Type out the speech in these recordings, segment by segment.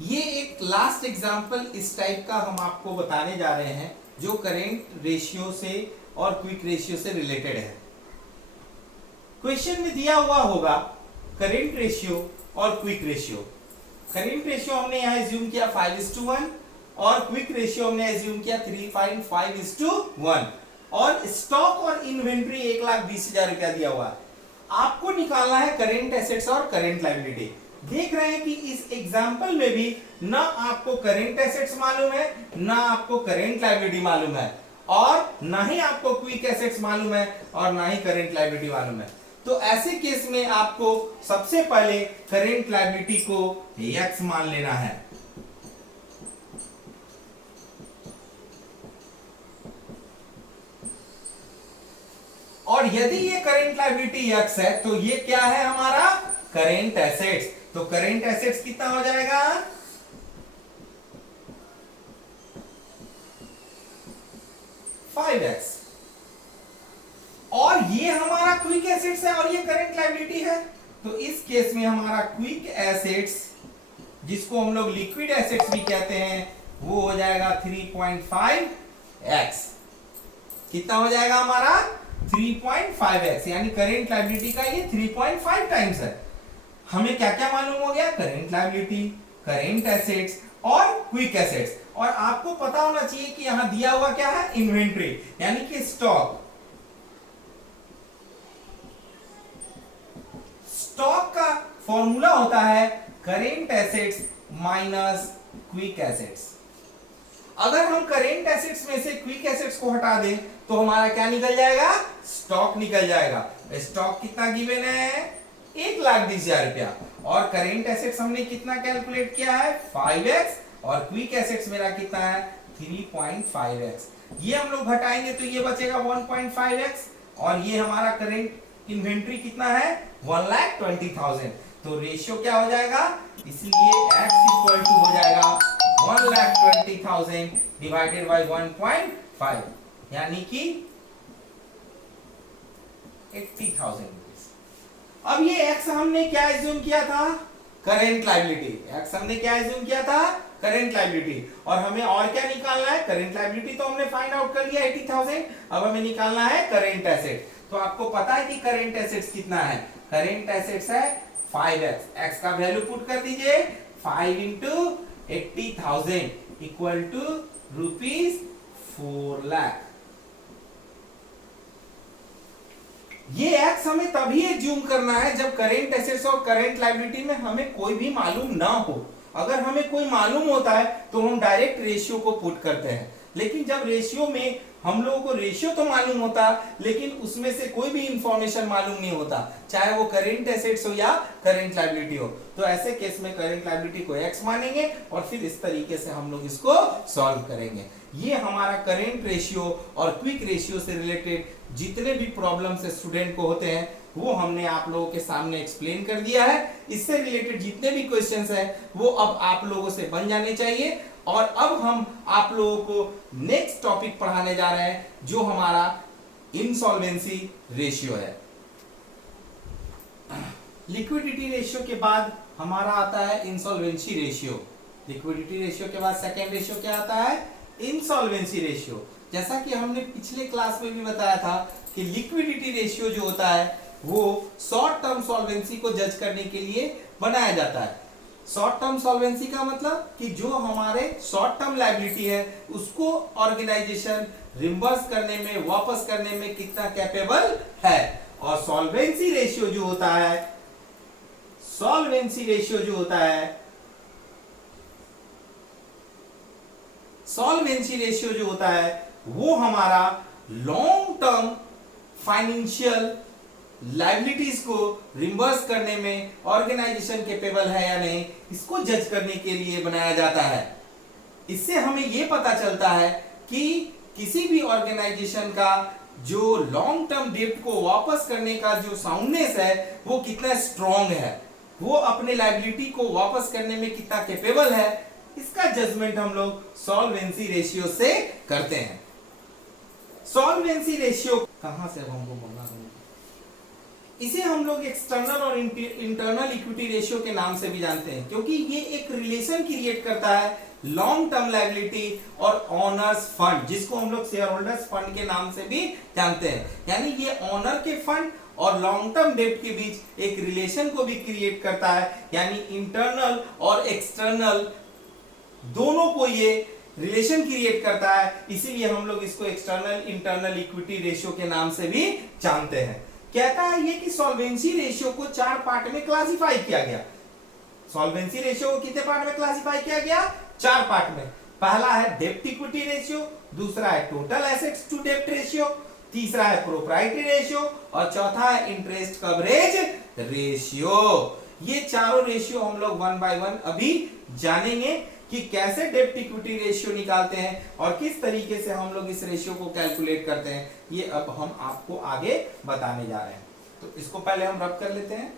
ये एक last example इस टाइप का हम आपको बताने जा रहे हैं जो करेंट रेशियो से और क्विक रेशियो से रिलेटेड है। क्वेश्चन में दिया हुआ होगा करेंट रेशियो और क्विक रेशियो। करेंट रेशियो हमने यहां एज्यूम किया 5:1 और क्विक रेशियो हमने एज्यूम किया 3.5:1 और स्टॉक और इन्वेंट्री 1,20,000 रुपया दिया हुआ है। आपको निकालना है करेंट एसेट्स और करेंट लायबिलिटी। देख रहे हैं कि इस एग्जांपल में भी ना आपको करेंट एसेट्स मालूम है, ना आपको करेंट लायबिलिटी मालूम है, और ना ही आपको क्विक एसेट्स मालूम है, और ना ही करेंट लायबिलिटी मालूम है। तो ऐसे केस में आपको सबसे पहले करेंट लायबिलिटी को एक्स मान लेना है। और यदि ये करेंट लायबिलिटी एक्स है तो ये क्या है हमारा करेंट एसेट्स। तो करेंट एसेट्स कितना हो जाएगा 5x, और ये हमारा क्विक एसेट्स है और ये करेंट लायबिलिटी है। तो इस केस में हमारा क्विक एसेट्स, जिसको हम लोग लिक्विड एसेट्स भी कहते हैं, वो हो जाएगा 3.5x। कितना हो जाएगा हमारा 3.5x, यानी करेंट लायबिलिटी का ये 3.5 टाइम्स है। हमें क्या क्या मालूम हो गया, करेंट लायबिलिटी, करेंट एसेट्स और क्विक एसेट्स। और आपको पता होना चाहिए कि यहां दिया हुआ क्या है, इन्वेंट्री, यानी कि स्टॉक। स्टॉक का फॉर्मूला होता है current assets minus quick assets. अगर हम करेंट एसेट्स में से क्विक एसेट्स को हटा दें तो हमारा क्या निकल जाएगा, स्टॉक निकल जाएगा। स्टॉक कितना गिवन है 1,20,000 रुपया, और करेंट एसेट्स हमने कितना कैलकुलेट किया है 5x, और क्विक एसेट्स मेरा कितना है 3.5x। ये हम लोग घटाएंगे तो ये बचेगा 1.5x, और ये हमारा करेंट इन्वेंट्री कितना है 1,20,000। तो रेशियो क्या हो जाएगा, इसलिए x इक्वल टू हो जाएगा 1,20,000 डिवाइडेड बाय 1.5, यानी कि 80,000। अब ये x हमने क्या एज्यूम किया था, करेंट लायबिलिटी। x हमने क्या एज्यूम किया था, करेंट लायबिलिटी। और हमें और क्या निकालना है, करेंट लायबिलिटी तो हमने फाइंड आउट कर लिया 80,000। अब हमें निकालना है करेंट एसेट। तो आपको पता है कि करेंट एसेट्स कितना है, करेंट एसेट्स है 5x। x का वैल्यू पुट कर दीजिए, 5 इंटू 80,000 इक्वल टू ₹4 लाख। ये x हमें तभी एज्यूम करना है जब करेंट एसेट्स और करेंट लायबिलिटी में हमें कोई भी मालूम ना हो। अगर हमें कोई मालूम होता है तो हम डायरेक्ट रेशियो को पुट करते हैं, लेकिन जब रेशियो में हम लोगों को रेशियो तो मालूम होता लेकिन उसमें से कोई भी इंफॉर्मेशन मालूम नहीं होता, चाहे वो करेंट एसेट्स हो या करेंट लायबिलिटी हो। तो ऐसे केस में करेंट लायबिलिटी को x मानेंगे और फिर इस तरीके से हम लोग इसको सॉल्व करेंगे। ये हमारा करेंट रेशियो और क्विक रेशियो से रिलेटेड जितने भी प्रॉब्लम्स स्टूडेंट को होते हैं वो हमने आप लोगों के सामने एक्सप्लेन कर दिया है। इससे रिलेटेड जितने भी क्वेश्चंस हैं वो अब आप लोगों से बन जाने चाहिए। और अब हम आप लोगों को नेक्स्ट टॉपिक पढ़ाने जा रहे हैं जो हमारा इंसॉल्वेंसी रेशियो है। लिक्विडिटी रेशियो के बाद हमारा आता है इंसॉल्वेंसी रेशियो। लिक्विडिटी रेशियो के बाद सेकेंड रेशियो क्या आता है, इंसॉल्वेंसी रेशियो। जैसा कि हमने पिछले क्लास में भी बताया था कि लिक्विडिटी रेशियो जो होता है वो शॉर्ट टर्म सॉल्वेंसी को जज करने के लिए बनाया जाता है। शॉर्ट टर्म सॉल्वेंसी का मतलब कि जो हमारे शॉर्ट टर्म लायबिलिटी है उसको ऑर्गेनाइजेशन रिम्बर्स करने में, वापस करने में कितना कैपेबल है। और सॉल्वेंसी रेशियो जो होता है, सॉल्वेंसी रेशियो जो होता है, सॉल्वेंसी रेशियो जो होता है वो हमारा लॉन्ग टर्म फाइनेंशियल लायबिलिटीज को रिम्बर्स करने में ऑर्गेनाइजेशन कैपेबल है या नहीं, इसको जज करने के लिए बनाया जाता है। इससे हमें यह पता चलता है कि किसी भी ऑर्गेनाइजेशन का जो लॉन्ग टर्म डेब्ट को वापस करने का जो साउंडनेस है वो कितना स्ट्रॉन्ग है, वो अपने लायबिलिटी को वापस करने में कितना कैपेबल है, इसका जजमेंट हम लोग सॉल्वेंसी रेशियो से करते हैं। सॉल्वेंसी रेशियो कहां से हमको बोलना है, इसे हम लोग एक्सटर्नल और इंटरनल इक्विटी रेशियो के नाम से भी जानते हैं, क्योंकि ये एक रिलेशन क्रिएट करता है लॉन्ग टर्म लायबिलिटी और ऑनर्स फंड, जिसको हम लोग शेयर होल्डर्स फंड के नाम से भी जानते हैं। यानी ये ऑनर के फंड और लॉन्ग टर्म डेट के बीच एक रिलेशन को भी क्रिएट करता है, यानी इंटरनल और एक्सटर्नल दोनों को ये रिलेशन क्रिएट करता है। इसीलिए हम लोग इसको एक्सटर्नल इंटरनल इक्विटी रेशियो के नाम से भी जानते हैं। कहता है ये कि सॉल्वेंसी रेशियो को 4 पार्ट में क्लासिफाई किया गया। सॉल्वेंसी रेशियो को कितने पार्ट में क्लासिफाई किया गया? 4 पार्ट में। पहला है डेब्ट इक्विटी रेशियो, दूसरा है टोटल एसेट्स टू डेब्ट रेशियो, तीसरा है प्रोप्राइटरी रेशियो और चौथा है इंटरेस्ट कवरेज रेशियो। ये चारों रेशियो हम लोग 1 बाय 1 अभी जानेंगे कि कैसे डेब्ट इक्विटी रेशियो निकालते हैं और किस तरीके से हम लोग इस रेशियो को कैलकुलेट करते हैं। ये अब हम आपको आगे बताने जा रहे हैं। तो इसको पहले हम रब कर लेते हैं।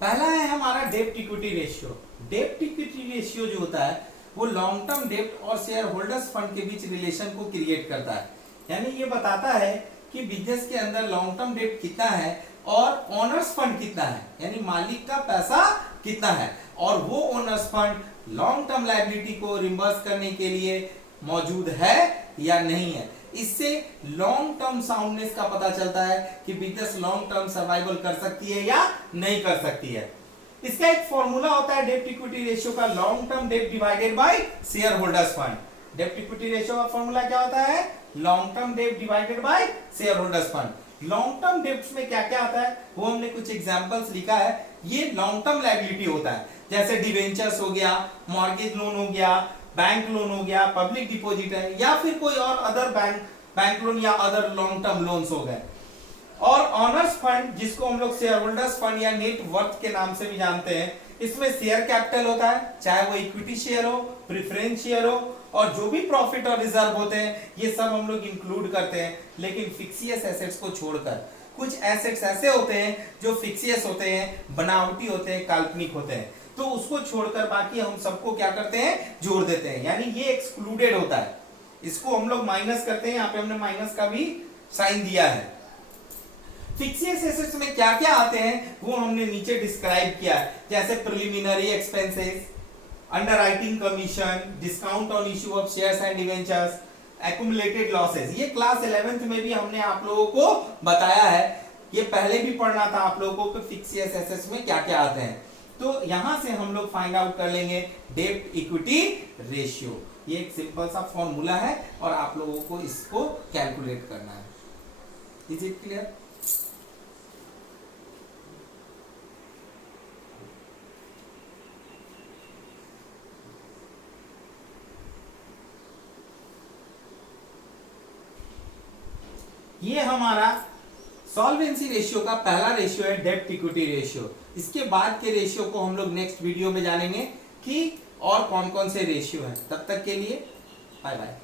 पहला है हमारा डेब्ट इक्विटी रेशियो। डेब्ट इक्विटी रेशियो जो होता है वो लॉन्ग टर्म डेब्ट और शेयर होल्डर्स फंड के बीच रिलेशन को क्रिएट करता है। यानी ये बताता है कि बिजनेस के अंदर लॉन्ग टर्म डेब्ट कितना है और ओनर्स फंड कितना है, यानी मालिक का पैसा कितना है, और वो owner's fund long term liability को रिम्बर्स करने के लिए मौजूद है या नहीं है। इससे लॉन्ग टर्म साउंडनेस का पता चलता है कि बिजनेस लॉन्ग टर्म सर्वाइवल कर सकती है या नहीं कर सकती है। इसका एक फॉर्मूला होता है डेब्ट इक्विटी रेशियो का, लॉन्ग टर्म डेब्ट divided by share holders fund. डेब्ट इक्विटी रेशियो का फॉर्मूला क्या होता है? लॉन्ग टर्म डेब्ट divided by share holders fund. Long term debts में क्या क्या आता है वो हमने कुछ एग्जांपल्स लिखा है। ये लॉन्ग टर्म लायबिलिटी होता है, जैसे डिवेंचर्स हो गया, मॉर्गेज लोन हो गया, बैंक लोन हो गया, पब्लिक डिपॉजिट है, या फिर कोई और अदर बैंक लोन या अदर लॉन्ग टर्म लोन्स हो गए। और ऑनर्स फंड जिसको हम लोग शेयर होल्डर्स फंड या नेट वर्थ के नाम से भी जानते हैं, इसमें शेयर कैपिटल होता है, चाहे वो इक्विटी शेयर हो, प्रेफरेंस शेयर हो, और जो भी प्रॉफिट और रिजर्व होते हैं ये सब हम लोग इंक्लूड करते हैं। लेकिन फिक्सियस एसेट्स को छोड़कर कुछ एसेट्स ऐसे होते हैं जो फिक्सियस होते हैं, बनावटी होते हैं, काल्पनिक होते हैं, तो उसको छोड़कर बाकी हम सबको क्या करते हैं? जोड़ देते हैं, यानी ये एक्सक्लूडेड होता है। इसको हम लोग माइनस करते हैं, यहाँ पे हमने माइनस का भी साइन दिया है। फिक्सियस एसेट्स में क्या क्या आते हैं वो हमने नीचे डिस्क्राइब किया है, जैसे preliminary expenses, underwriting commission, discount on issue of shares and debentures, accumulated losses. ये क्लास 11th में भी हमने आप लोगों को बताया है, ये पहले भी पढ़ना था आप लोगों को कि फिक्सियस एसेट्स में क्या क्या आते हैं। तो यहां से हम लोग फाइंड आउट कर लेंगे डेब्ट इक्विटी रेशियो। ये एक सिंपल सा फॉर्मूला है और आप लोगों को इसको कैलकुलेट करना है। Is it clear? ये हमारा सॉल्वेंसी रेशियो का पहला रेशियो है डेब्ट इक्विटी रेशियो। इसके बाद के रेशियो को हम लोग नेक्स्ट वीडियो में जानेंगे कि और कौन कौन से रेशियो हैं। तब तक के लिए बाय बाय।